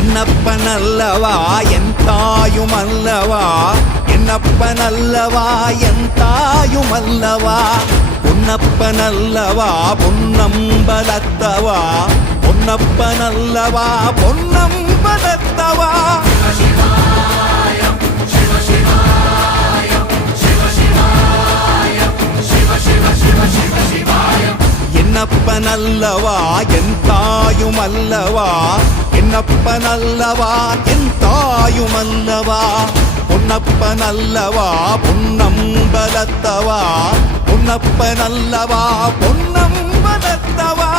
என்னப்பனல்லவா என் தாயுமல்லவா, என்னப்பனல்லவா என் தாயுமல்லவா, பொன்னப்பனல்லவா பொன்னம்பலத்தவா, பொன்னப்பனல்லவா பொன்னம்பலத்தவா. என்னப்பனல்லவா என் தாயுமல்லவா, என்னப்பனல்லவா என் தாயுமல்லவா, பொன்னப்பனல்லவா பொன்னம்பலத்தவா, பொன்னப்பனல்லவா பொன்னம்பலத்தவா.